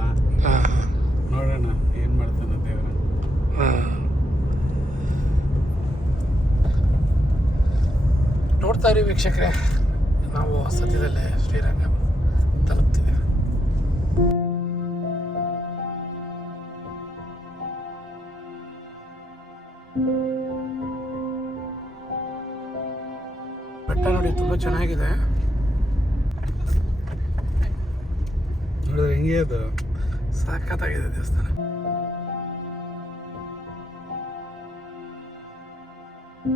ನೋಡೋಣ ಏನು ಮಾಡ್ತಾನೆ ದೇವ್ರ. ನೋಡ್ತಾ ಇರಿ ವೀಕ್ಷಕರೇ, ನಾವು ಸದ್ಯದಲ್ಲೇ ಶ್ರೀರಂಗಂ ತಲುಪ್ತೀವಿ. ಬೆಟ್ಟ ನೋಡಿ, ತುಂಬ ಚೆನ್ನಾಗಿದೆ. ನೋಡಿದ್ರೆ ಹೆಂಗೆ ಅದು ಸಖತ್ತಾಗಿದೆ ದೇವಸ್ಥಾನ. ಅಂತೂ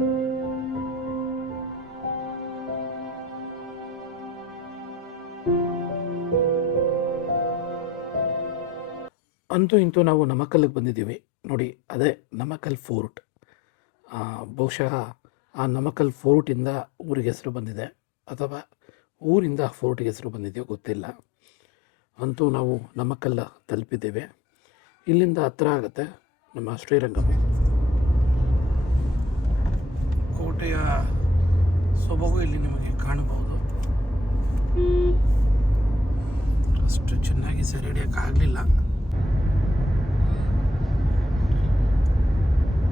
ಇಂತೂ ನಾವು ನಮಕ್ಕಲ್ಲಿಗೆ ಬಂದಿದ್ದೀವಿ ನೋಡಿ. ಅದೇ ನಮಕ್ಕಲ್ ಫೋರ್ಟ್. ಬಹುಶಃ ಆ ನಮಕ್ಕಲ್ ಫೋರ್ಟಿಂದ ಊರಿಗೆ ಹೆಸರು ಬಂದಿದೆ, ಅಥವಾ ಊರಿಂದ ಫೋರ್ಟ್ಗೆ ಹೆಸರು ಬಂದಿದೆಯೋ ಗೊತ್ತಿಲ್ಲ. ಅಂತೂ ನಾವು ನಮಕ್ಕಲ್ಲ ತಲುಪಿದ್ದೇವೆ. ಇಲ್ಲಿಂದ ಹತ್ತಿರ ಆಗುತ್ತೆ ನಮ್ಮ ಶ್ರೀರಂಗಂ. ಕೋಟೆಯ ಸೊಬಗು ಇಲ್ಲಿ ನಿಮಗೆ ಕಾಣಬಹುದು. ಅಷ್ಟು ಚೆನ್ನಾಗಿ ಸೆರೆ ಹಿಡಿಯೋಕ್ಕಾಗಲಿಲ್ಲ.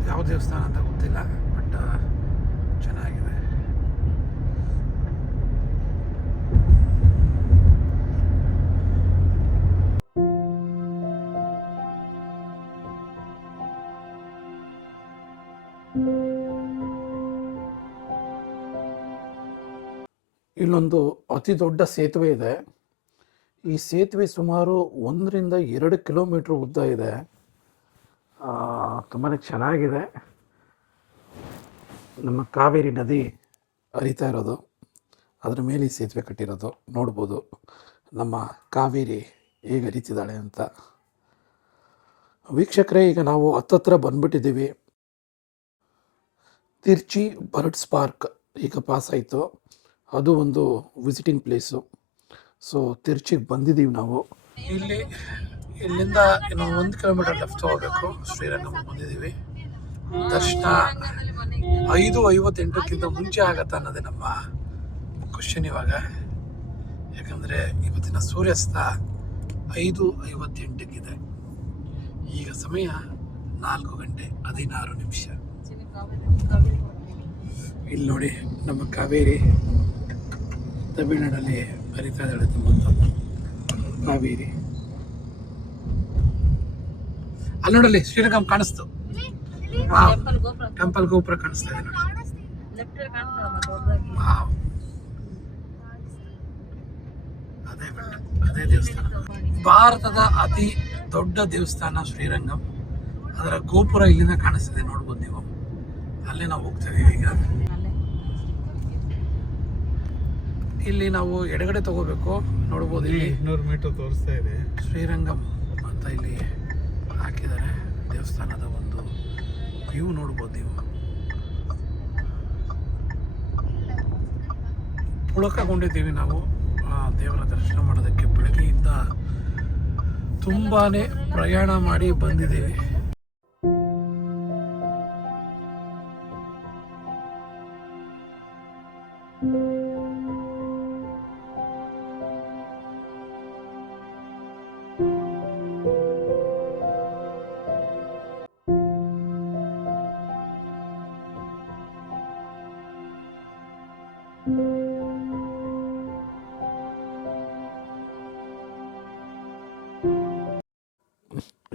ಯಾವ ದೇವಸ್ಥಾನ ಅಂತ ಗೊತ್ತಿಲ್ಲ, ಬಟ್ ಚೆನ್ನಾಗಿದೆ. ಇಲ್ಲೊಂದು ಅತಿ ದೊಡ್ಡ ಸೇತುವೆ ಇದೆ. ಈ ಸೇತುವೆ ಸುಮಾರು 1-2 ಕಿಲೋಮೀಟ್ರ್ ಉದ್ದ ಇದೆ. ತುಂಬಾ ಚೆನ್ನಾಗಿದೆ. ನಮ್ಮ ಕಾವೇರಿ ನದಿ ಹರಿತಾ ಇರೋದು, ಅದರ ಮೇಲೆ ಈ ಸೇತುವೆ ಕಟ್ಟಿರೋದು ನೋಡ್ಬೋದು. ನಮ್ಮ ಕಾವೇರಿ ಹೇಗೆ ಹರಿತಿದ್ದಾಳೆ ಅಂತ. ವೀಕ್ಷಕರೇ, ಈಗ ನಾವು ಹತ್ತತ್ರ ಬಂದ್ಬಿಟ್ಟಿದ್ದೀವಿ. ತಿರ್ಚಿ ಬರ್ಡ್ಸ್ ಪಾರ್ಕ್ ಈಗ ಪಾಸ್ ಆಯಿತು. ಅದು ಒಂದು ವಿಸಿಟಿಂಗ್ ಪ್ಲೇಸು. ಸೊ ತಿರ್ಚಿಗೆ ಬಂದಿದ್ದೀವಿ ನಾವು. ಇಲ್ಲಿಂದ ಇನ್ನು 1 ಕಿಲೋಮೀಟರ್ ಲೆಫ್ಟ್ ಹೋಗಬೇಕು. ಶ್ರೀರಂಗಂ ಬಂದಿದ್ದೀವಿ. ದರ್ಶನ 5:58ಕ್ಕಿಂತ ಮುಂಚೆ ಆಗತ್ತೆ ಅನ್ನೋದೇ ನಮ್ಮ ಕ್ವಶನ್ ಇವಾಗ. ಯಾಕಂದರೆ ಇವತ್ತಿನ ಸೂರ್ಯಾಸ್ತ 5:58ಕ್ಕಿದೆ. ಈಗ ಸಮಯ 4:16. ಇಲ್ಲಿ ನೋಡಿ, ನಮ್ಮ ಕಾವೇರಿ ತಮಿಳ್ನಾಡಲ್ಲಿ ಹರಿತಾ ಇದ್ದಾಳೆ. ತುಂಬ ಕಾವೇರಿ ಅಲ್ಲಿ ನೋಡಲ್ಲಿ ಶ್ರೀರಂಗಂ ಕಾಣಿಸ್ತು. ಟೆಂಪಲ್ ಗೋಪುರ ಕಾಣಿಸ್ತಾ ಇದೆ ನೋಡಿ. ಅದೇ ದೇವಸ್ಥಾನ. ಭಾರತದ ಅತಿ ದೊಡ್ಡ ದೇವಸ್ಥಾನ ಶ್ರೀರಂಗಂ. ಅದರ ಗೋಪುರ ಇಲ್ಲಿಂದ ಕಾಣಿಸ್ತಿದೆ, ನೋಡ್ಬೋದು ನೀವು. ಅಲ್ಲೇ ನಾವು ಹೋಗ್ತಾ ಇದೀವಿ ಈಗ. ಇಲ್ಲಿ ನಾವು ಎಡಗಡೆ ತಗೋಬೇಕು. ನೋಡ್ಬೋದು, ಇಲ್ಲಿ 200 ಮೀಟರ್ ತೋರಿಸ್ತಾ ಇದೆ. ಶ್ರೀರಂಗಂ ಅಂತ ಇಲ್ಲಿ ಹಾಕಿದ್ದಾರೆ. ದೇವಸ್ಥಾನದ ಒಂದು ವ್ಯೂ ನೋಡ್ಬೋದು ನೀವು. ಪುಳಕಗೊಂಡಿದ್ದೀವಿ ನಾವು ದೇವರ ದರ್ಶನ ಮಾಡೋದಕ್ಕೆ. ಬೆಳಗ್ಗೆಯಿಂದ ತುಂಬಾನೇ ಪ್ರಯಾಣ ಮಾಡಿ ಬಂದಿದ್ದೀವಿ.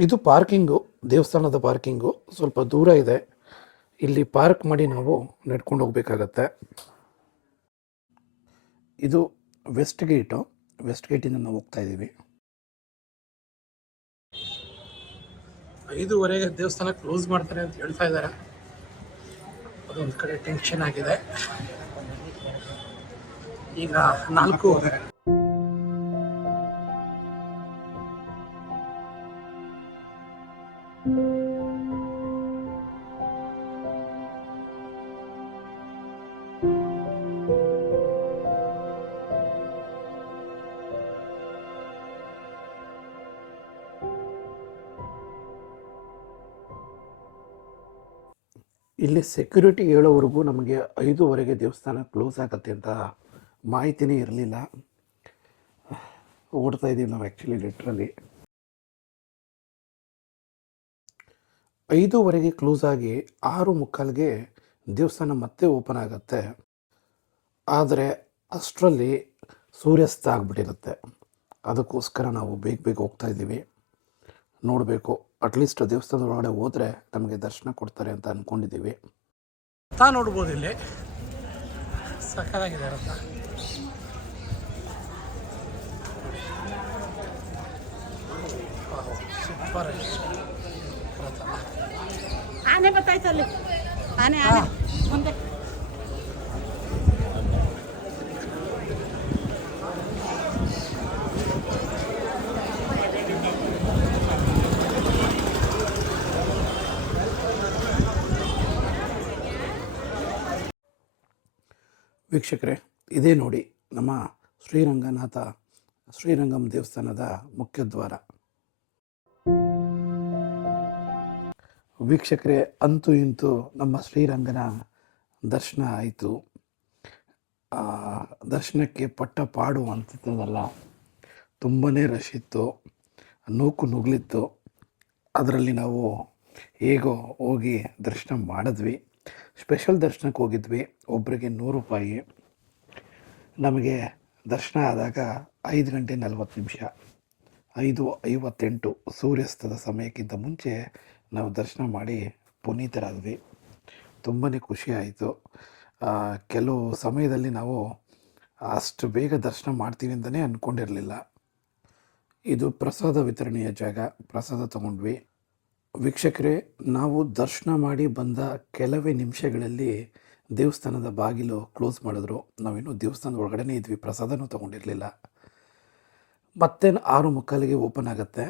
ಇದು ಪಾರ್ಕಿಂಗು, ದೇವಸ್ಥಾನದ ಪಾರ್ಕಿಂಗು. ಸ್ವಲ್ಪ ದೂರ ಇದೆ. ಇಲ್ಲಿ ಪಾರ್ಕ್ ಮಾಡಿ ನಾವು ನಡ್ಕೊಂಡು ಹೋಗ್ಬೇಕಾಗತ್ತೆ. ಇದು ವೆಸ್ಟ್ ಗೇಟು. ವೆಸ್ಟ್ ಗೇಟಿಂದ ನಾವು ಹೋಗ್ತಾ ಇದ್ದೀವಿ. 5:15ಗೆ ದೇವಸ್ಥಾನ ಕ್ಲೋಸ್ ಮಾಡ್ತಾರೆ ಅಂತ ಹೇಳ್ತಾ ಇದ್ದಾರೆ. ಅದೊಂದು ಕಡೆ ಟೆನ್ಷನ್ ಆಗಿದೆ. ಈಗ 4 ಇಲ್ಲಿ ಸೆಕ್ಯೂರಿಟಿ ಹೇಳೋವರೆಗೂ ನಮಗೆ 5:15ಗೆ ದೇವಸ್ಥಾನ ಕ್ಲೋಸ್ ಆಗುತ್ತೆ ಅಂತ ಮಾಹಿತಿನೇ ಇರಲಿಲ್ಲ. ಓಡ್ತಾ ಇದ್ದೀವಿ ನಾವು ಆ್ಯಕ್ಚುಲಿ ಲಿಟ್ರಲಿ. 5:15ಗೆ ಕ್ಲೋಸ್ ಆಗಿ 6:45ಗೆ ದೇವಸ್ಥಾನ ಮತ್ತೆ ಓಪನ್ ಆಗುತ್ತೆ. ಆದರೆ ಅಷ್ಟರಲ್ಲಿ ಸೂರ್ಯಾಸ್ತ ಆಗಿಬಿಟ್ಟಿರುತ್ತೆ. ಅದಕ್ಕೋಸ್ಕರ ನಾವು ಬೇಗ ಹೋಗ್ತಾ ಇದ್ದೀವಿ. ನೋಡಬೇಕು, ಅಟ್ಲೀಸ್ಟ್ ದೇವಸ್ಥಾನದ ಒಳಗಡೆ ಹೋದರೆ ನಮಗೆ ದರ್ಶನ ಕೊಡ್ತಾರೆ ಅಂತ ಅಂದ್ಕೊಂಡಿದ್ದೀವಿ. ನೋಡ್ಬೋದು, ಇಲ್ಲಿ ಸಕ್ಕತ್ತಾಗಿದೆ ರಥ. ಸೂಪರ್ ರಥ. ಆನೆ ಬರ್ತಾಯ್ತು ಅಲ್ಲಿ, ಆನೆ ಆನೆ ಮುಂದೆ ವೀಕ್ಷಕರೇ, ಇದೇ ನೋಡಿ ನಮ್ಮ ಶ್ರೀರಂಗಂ ದೇವಸ್ಥಾನದ ಮುಖ್ಯದ್ವಾರ. ವೀಕ್ಷಕರೇ, ಅಂತೂ ಇಂತೂ ನಮ್ಮ ಶ್ರೀರಂಗನ ದರ್ಶನ ಆಯಿತು. ದರ್ಶನಕ್ಕೆ ಪಟ್ಟ ಪಾಡು ಅಂತಿದ್ದದಲ್ಲ, ತುಂಬಾ ರಶ್ ಇತ್ತು, ನೂಕು ನುಗ್ಲಿತ್ತು. ಅದರಲ್ಲಿ ನಾವು ಹೇಗೋ ಹೋಗಿ ದರ್ಶನ ಮಾಡಿದ್ವಿ. ಸ್ಪೆಷಲ್ ದರ್ಶನಕ್ಕೆ ಹೋಗಿದ್ವಿ. ಒಬ್ಬರಿಗೆ 100 ರೂಪಾಯಿ. ನಮಗೆ ದರ್ಶನ ಆದಾಗ 5 ಗಂಟೆ 40 ನಿಮಿಷ, 5:58 ಸೂರ್ಯಾಸ್ತದ ಸಮಯಕ್ಕಿಂತ ಮುಂಚೆ ನಾವು ದರ್ಶನ ಮಾಡಿ ಪುನೀತರಾದ್ವಿ. ತುಂಬಾ ಖುಷಿ ಆಯಿತು. ಕೆಲವು ಸಮಯದಲ್ಲಿ ನಾವು ಅಷ್ಟು ಬೇಗ ದರ್ಶನ ಮಾಡ್ತೀವಿ ಅಂತಲೇ ಅಂದ್ಕೊಂಡಿರಲಿಲ್ಲ. ಇದು ಪ್ರಸಾದ ವಿತರಣೆಯ ಜಾಗ. ಪ್ರಸಾದ ತಗೊಂಡ್ವಿ. ವೀಕ್ಷಕರೇ, ನಾವು ದರ್ಶನ ಮಾಡಿ ಬಂದ ಕೆಲವೇ ನಿಮಿಷಗಳಲ್ಲಿ ದೇವಸ್ಥಾನದ ಬಾಗಿಲು ಕ್ಲೋಸ್ ಮಾಡಿದ್ರು. ನಾವಿನ್ನೂ ದೇವಸ್ಥಾನದ ಒಳಗಡೆನೇ ಇದ್ವಿ, ಪ್ರಸಾದನೂ ತೊಗೊಂಡಿರಲಿಲ್ಲ. ಮತ್ತೆ 6:45ಗೆ ಓಪನ್ ಆಗುತ್ತೆ.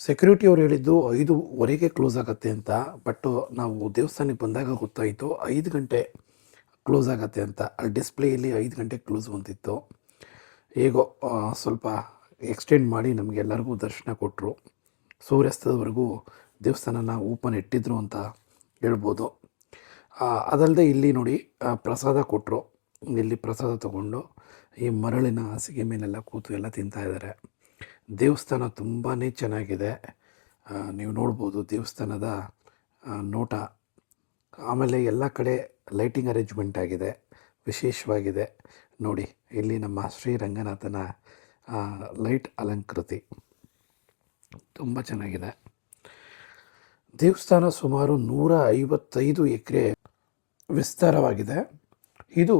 ಸೆಕ್ಯೂರಿಟಿ ಅವ್ರು ಹೇಳಿದ್ದು 5:15ಗೆ ಕ್ಲೋಸ್ ಆಗುತ್ತೆ ಅಂತ. ಬಟ್ ನಾವು ದೇವಸ್ಥಾನಕ್ಕೆ ಬಂದಾಗ ಗೊತ್ತಾಯಿತು 5 ಗಂಟೆ ಕ್ಲೋಸ್ ಆಗುತ್ತೆ ಅಂತ. ಅಲ್ಲಿ ಡಿಸ್ಪ್ಲೇಯಲ್ಲಿ 5 ಗಂಟೆಗೆ ಕ್ಲೋಸ್ ಬಂದಿತ್ತು. ಹೇಗೋ ಸ್ವಲ್ಪ ಎಕ್ಸ್ಟೆಂಡ್ ಮಾಡಿ ನಮಗೆಲ್ಲರಿಗೂ ದರ್ಶನ ಕೊಟ್ಟರು. ಸೂರ್ಯಾಸ್ತದವರೆಗೂ ದೇವಸ್ಥಾನನ ಓಪನ್ ಇಟ್ಟಿದ್ರು ಅಂತ ಹೇಳ್ಬೋದು. ಅದಲ್ಲದೆ ಇಲ್ಲಿ ನೋಡಿ ಪ್ರಸಾದ ಕೊಟ್ಟರು. ಇಲ್ಲಿ ಪ್ರಸಾದ ತಗೊಂಡು ಈ ಮರಳಿನ ಹಾಸಿಗೆ ಮೇಲೆಲ್ಲ ಕೂತು ಎಲ್ಲ ತಿಂತಾಯಿದ್ದಾರೆ. ದೇವಸ್ಥಾನ ತುಂಬಾ ಚೆನ್ನಾಗಿದೆ. ನೀವು ನೋಡ್ಬೋದು ದೇವಸ್ಥಾನದ ನೋಟ. ಆಮೇಲೆ ಎಲ್ಲ ಕಡೆ ಲೈಟಿಂಗ್ ಅರೇಂಜ್ಮೆಂಟ್ ಆಗಿದೆ, ವಿಶೇಷವಾಗಿದೆ. ನೋಡಿ, ಇಲ್ಲಿ ನಮ್ಮ ಶ್ರೀರಂಗನಾಥನ ಲೈಟ್ ಅಲಂಕೃತಿ ತುಂಬ ಚೆನ್ನಾಗಿದೆ. ದೇವಸ್ಥಾನ ಸುಮಾರು 155 ಎಕರೆ ವಿಸ್ತಾರವಾಗಿದೆ. ಇದು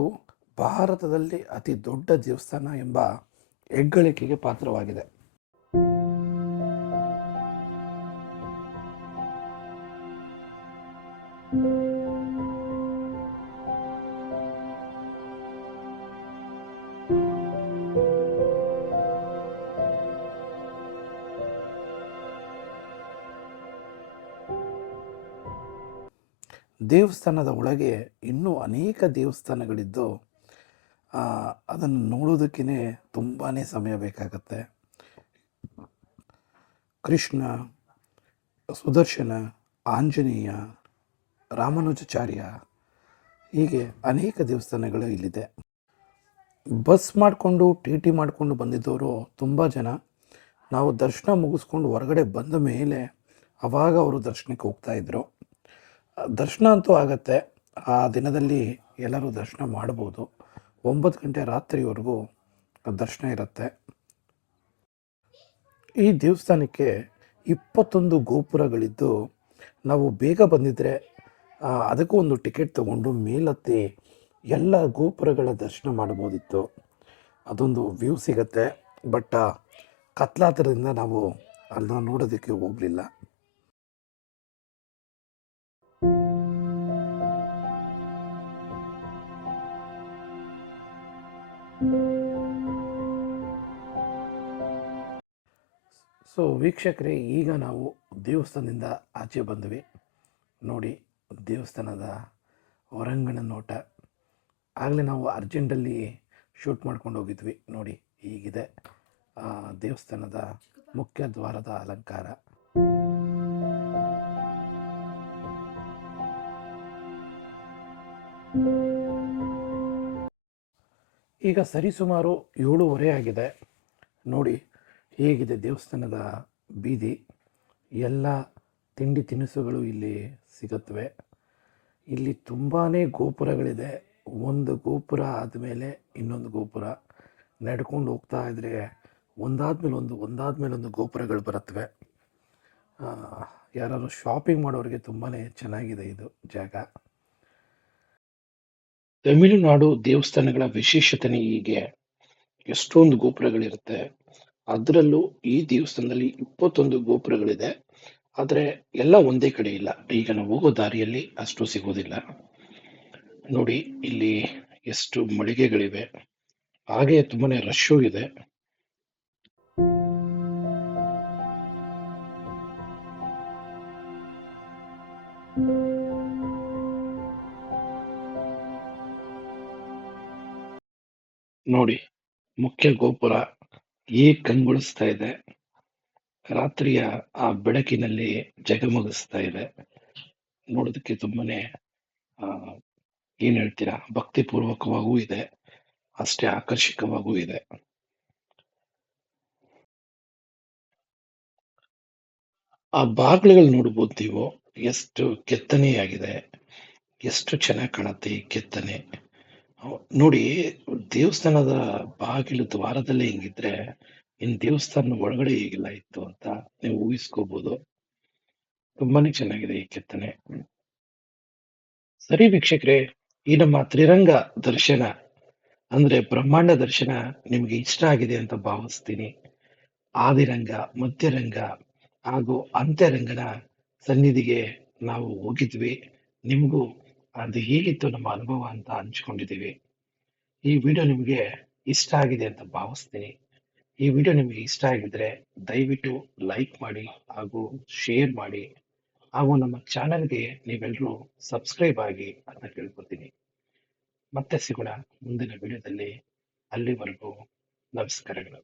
ಭಾರತದಲ್ಲಿ ಅತಿ ದೊಡ್ಡ ದೇವಸ್ಥಾನ ಎಂಬ ಹೆಗ್ಗಳಿಕೆಗೆ ಪಾತ್ರವಾಗಿದೆ. ದೇವಸ್ಥಾನದ ಒಳಗೆ ಇನ್ನೂ ಅನೇಕ ದೇವಸ್ಥಾನಗಳಿದ್ದು ಅದನ್ನು ನೋಡೋದಕ್ಕೇ ತುಂಬಾ ಸಮಯ ಬೇಕಾಗತ್ತೆ. ಕೃಷ್ಣ, ಸುದರ್ಶನ, ಆಂಜನೇಯ, ರಾಮಾನುಜಾಚಾರ್ಯ, ಹೀಗೆ ಅನೇಕ ದೇವಸ್ಥಾನಗಳು ಇಲ್ಲಿದೆ. ಬಸ್ ಮಾಡಿಕೊಂಡು ಟಿ ಮಾಡಿಕೊಂಡು ಬಂದಿದ್ದವರು ತುಂಬ ಜನ. ನಾವು ದರ್ಶನ ಮುಗಿಸ್ಕೊಂಡು ಹೊರಗಡೆ ಬಂದ ಮೇಲೆ ಆವಾಗ ಅವರು ದರ್ಶನಕ್ಕೆ ಹೋಗ್ತಾಯಿದ್ರು. ದರ್ಶನ ಅಂತೂ ಆಗತ್ತೆ. ಆ ದಿನದಲ್ಲಿ ಎಲ್ಲರೂ ದರ್ಶನ ಮಾಡ್ಬೋದು. 9 ಗಂಟೆ ರಾತ್ರಿವರೆಗೂ ದರ್ಶನ ಇರುತ್ತೆ. ಈ ದೇವಸ್ಥಾನಕ್ಕೆ 21 ಗೋಪುರಗಳಿದ್ದು ನಾವು ಬೇಗ ಬಂದಿದ್ದರೆ ಅದಕ್ಕೂ ಒಂದು ಟಿಕೆಟ್ ತಗೊಂಡು ಮೇಲತ್ತಿ ಎಲ್ಲ ಗೋಪುರಗಳ ದರ್ಶನ ಮಾಡ್ಬೋದಿತ್ತು. ಅದೊಂದು ವ್ಯೂ ಸಿಗತ್ತೆ. ಬಟ್ ಕತ್ಲಾತರದಿಂದ ನಾವು ಅದನ್ನ ನೋಡೋದಕ್ಕೆ ಹೋಗಲಿಲ್ಲ. ಸೊ ವೀಕ್ಷಕರೇ, ಈಗ ನಾವು ದೇವಸ್ಥಾನದಿಂದ ಆಚೆ ಬಂದ್ವಿ. ನೋಡಿ, ದೇವಸ್ಥಾನದ ಹೊರಾಂಗಣ ನೋಟ. ಆಗಲೇ ನಾವು ಅರ್ಜೆಂಟಲ್ಲಿ ಶೂಟ್ ಮಾಡ್ಕೊಂಡು ಹೋಗಿದ್ವಿ. ನೋಡಿ, ಹೀಗಿದೆ ದೇವಸ್ಥಾನದ ಮುಖ್ಯ ದ್ವಾರದ ಅಲಂಕಾರ. ಈಗ ಸರಿಸುಮಾರು 7:30 ಆಗಿದೆ. ನೋಡಿ ಹೇಗಿದೆ ದೇವಸ್ಥಾನದ ಬೀದಿ. ಎಲ್ಲ ತಿಂಡಿ ತಿನಿಸುಗಳು ಇಲ್ಲಿ ಸಿಗುತ್ತವೆ. ಇಲ್ಲಿ ತುಂಬಾ ಗೋಪುರಗಳಿದೆ. ಒಂದು ಗೋಪುರ ಆದಮೇಲೆ ಇನ್ನೊಂದು ಗೋಪುರ. ನಡ್ಕೊಂಡು ಹೋಗ್ತಾ ಇದ್ದರೆ ಒಂದಾದ್ಮೇಲೆ ಒಂದು ಗೋಪುರಗಳು ಬರುತ್ತವೆ. ಯಾರಾದ್ರು ಶಾಪಿಂಗ್ ಮಾಡೋರಿಗೆ ತುಂಬಾ ಚೆನ್ನಾಗಿದೆ ಇದು ಜಾಗ. ತಮಿಳುನಾಡು ದೇವಸ್ಥಾನಗಳ ವಿಶೇಷತೆನೇ ಹೀಗೆ. ಎಷ್ಟೊಂದು ಗೋಪುರಗಳಿರುತ್ತೆ. ಅದರಲ್ಲೂ ಈ ದೇವಸ್ಥಾನದಲ್ಲಿ 21 ಗೋಪುರಗಳಿದೆ. ಆದರೆ ಎಲ್ಲ ಒಂದೇ ಕಡೆ ಇಲ್ಲ. ಈಗ ನಾವು ಹೋಗೋ ದಾರಿಯಲ್ಲಿ ಅಷ್ಟು ಸಿಗೋದಿಲ್ಲ. ನೋಡಿ ಇಲ್ಲಿ ಎಷ್ಟು ಮಳಿಗೆಗಳಿವೆ, ಹಾಗೆ ತುಂಬಾನೇ ರಶ್ಶು ಇದೆ. ನೋಡಿ ಮುಖ್ಯ ಗೋಪುರ ಹೇಗೆ ಕಂಗೊಳಿಸ್ತಾ ಇದೆ, ರಾತ್ರಿಯ ಆ ಬೆಳಕಿನಲ್ಲಿ ಜಗಮಗಿಸ್ತಾ ಇದೆ. ನೋಡೋದಕ್ಕೆ ತುಂಬಾನೇ ಆ ಏನ್ ಹೇಳ್ತೀರಾ, ಭಕ್ತಿಪೂರ್ವಕವಾಗೂ ಇದೆ, ಅಷ್ಟೇ ಆಕರ್ಷಕವಾಗೂ ಇದೆ. ಆ ಬಾಗಿಲುಗಳು ನೋಡ್ಬೋದು ನೀವು, ಎಷ್ಟು ಕೆತ್ತನೆಯಾಗಿದೆ, ಎಷ್ಟು ಚೆನ್ನಾಗಿ ಕಾಣುತ್ತೆ ಈ ಕೆತ್ತನೆ. ನೋಡಿ, ದೇವಸ್ಥಾನದ ಬಾಗಿಲು ದ್ವಾರದಲ್ಲೇ ಹಿಂಗಿದ್ರೆ ಇನ್ ದೇವಸ್ಥಾನದ ಒಳಗಡೆ ಹೇಗಿಲ್ಲ ಇತ್ತು ಅಂತ ನೀವು ಊಹಿಸ್ಕೋಬಹುದು. ತುಂಬಾನೇ ಚೆನ್ನಾಗಿದೆ ಈ ಕೆತ್ತನೆ. ಸರಿ ವೀಕ್ಷಕರೇ, ಈ ನಮ್ಮ ತ್ರಿರಂಗ ದರ್ಶನ ಅಂದ್ರೆ ಬ್ರಹ್ಮಾಂಡ ದರ್ಶನ ನಿಮ್ಗೆ ಇಷ್ಟ ಆಗಿದೆ ಅಂತ ಭಾವಿಸ್ತೀನಿ. ಆದಿರಂಗ, ಮಧ್ಯರಂಗ ಹಾಗೂ ಅಂತ್ಯರಂಗನ ಸನ್ನಿಧಿಗೆ ನಾವು ಹೋಗಿದ್ವಿ. ನಿಮಗೂ ಅದು ಹೇಗಿತ್ತು ನಮ್ಮ ಅನುಭವ ಅಂತ ಹಂಚ್ಕೊಂಡಿದ್ದೀವಿ. ಈ ವಿಡಿಯೋ ನಿಮಗೆ ಇಷ್ಟ ಆಗಿದೆ ಅಂತ ಭಾವಿಸ್ತೀನಿ. ಈ ವಿಡಿಯೋ ನಿಮಗೆ ಇಷ್ಟ ಆಗಿದ್ರೆ ದಯವಿಟ್ಟು ಲೈಕ್ ಮಾಡಿ ಹಾಗೂ ಶೇರ್ ಮಾಡಿ, ಹಾಗೂ ನಮ್ಮ ಚಾನೆಲ್ಗೆ ನೀವೆಲ್ಲರೂ ಸಬ್ಸ್ಕ್ರೈಬ್ ಆಗಿ ಅಂತ ಕೇಳ್ಕೊತೀನಿ. ಮತ್ತೆ ಸಿಗೋಣ ಮುಂದಿನ ವಿಡಿಯೋದಲ್ಲಿ. ಅಲ್ಲಿವರೆಗೂ ನಮಸ್ಕಾರಗಳು.